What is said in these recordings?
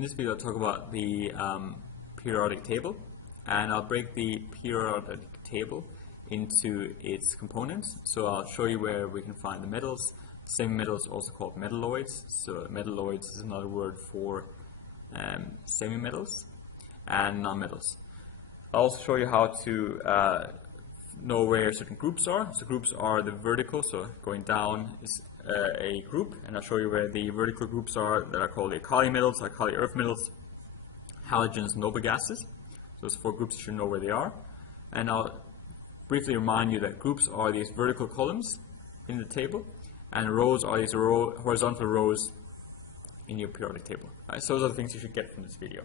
in this video I'll talk about the periodic table, and I'll break the periodic table into its components. So I'll show you where we can find the metals. Semi-metals, also called metalloids. So metalloids is another word for semi-metals and non-metals. I'll also show you how to know where certain groups are. So groups are the vertical, so going down is a group, and I'll show you where the vertical groups are that are called alkali metals, alkali earth metals, halogens, noble gases. So those four groups, you should know where they are. And I'll briefly remind you that groups are these vertical columns in the table, and rows are these horizontal rows in your periodic table. Right, so those are the things you should get from this video.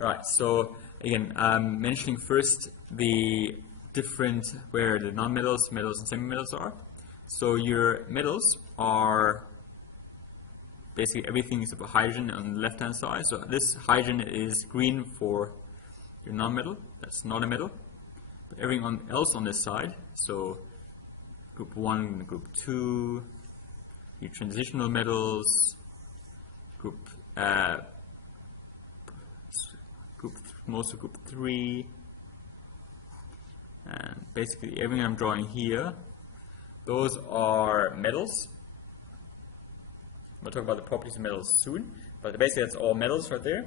Alright, so again, mentioning first the different where the non-metals, metals, and semi-metals are. So your metals are basically everything except for hydrogen on the left-hand side. So this hydrogen is green for your non-metal, that's not a metal. But everything else on this side, so group 1 and group 2, your transitional metals, most of group 3, and basically everything I'm drawing here, those are metals. We'll talk about the properties of metals soon, but basically that's all metals right there.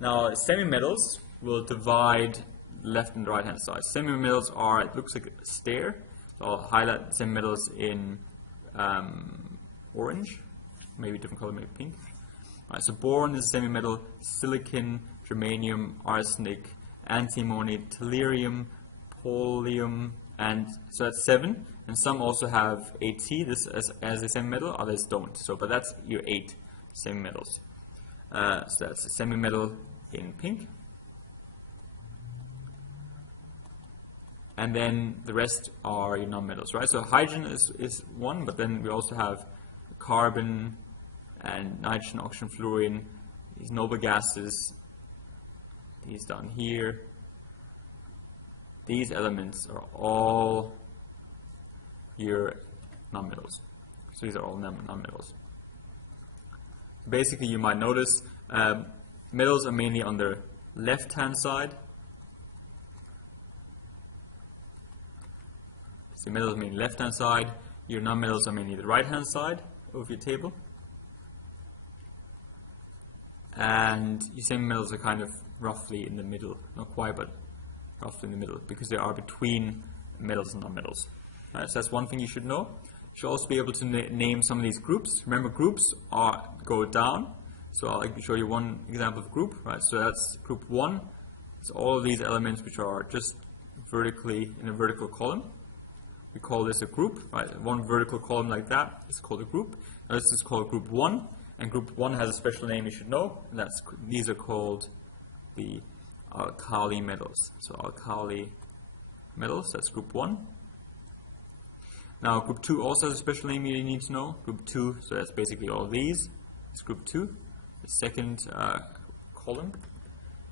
Now semi-metals will divide left and right hand side. Semi-metals are, it looks like a stair, so I'll highlight semi-metals in orange, maybe different color, maybe pink. Alright, so boron is a semi-metal, silicon, germanium, arsenic, antimony, tellurium, polonium, and so that's 7. And some also have At, this as a semi-metal, others don't. So, but that's your 8 semi-metals. So that's a semi-metal in pink. And then the rest are your non-metals, right? So hydrogen is 1, but then we also have carbon and nitrogen, oxygen, fluorine, these noble gases, these down here. These elements are all your non-metals. So these are all non-metals. Basically, you might notice metals are mainly on the left-hand side. So metals are mainly left-hand side. Your non-metals are mainly the right-hand side of your table. And your semi-metals are kind of roughly in the middle, not quite, but roughly in the middle, because they are between metals and non-metals. Right, so that's one thing you should know. You should also be able to name some of these groups. Remember, groups go down. So I'll show you one example of group. Right, so that's group 1. It's all of these elements which are just vertically in a vertical column. We call this a group. Right, one vertical column like that is called a group. Now this is called group 1, and group 1 has a special name you should know, and these are called the alkali metals. So alkali metals, that's group 1. Now group 2 also has a special name you need to know. Group 2, so that's basically all of these. It's group 2. The second column,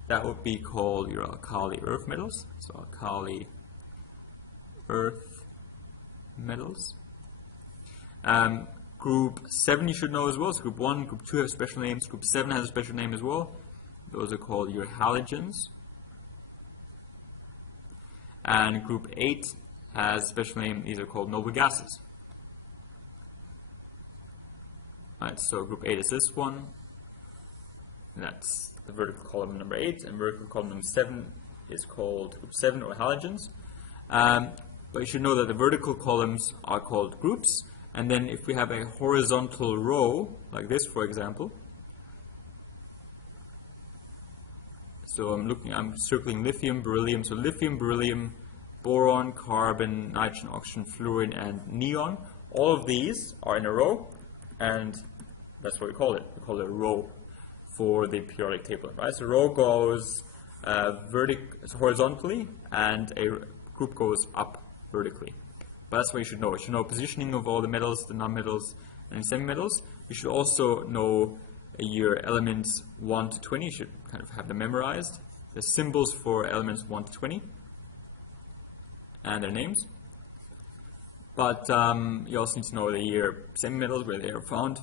that would be called your alkali earth metals. So alkali earth metals. Group 7 you should know as well. So group 1, group 2 have special names. Group 7 has a special name as well. Those are called your halogens. And group 8 has a special name. These are called noble gases. Alright, so group 8 is this one. And that's the vertical column number 8. And vertical column number 7 is called group 7 or halogens. But you should know that the vertical columns are called groups. And then if we have a horizontal row, like this for example, so I'm circling lithium, beryllium. So lithium, beryllium, boron, carbon, nitrogen, oxygen, fluorine, and neon. All of these are in a row, and that's what we call it. We call it a row for the periodic table, right? So row goes horizontally, and a group goes up vertically. But that's what you should know. You should know positioning of all the metals, the non-metals, and semi-metals. You should also know your elements 1 to 20. You should kind of have them memorized. The symbols for elements 1 to 20 and their names. But you also need to know the semi-metals, where they are found.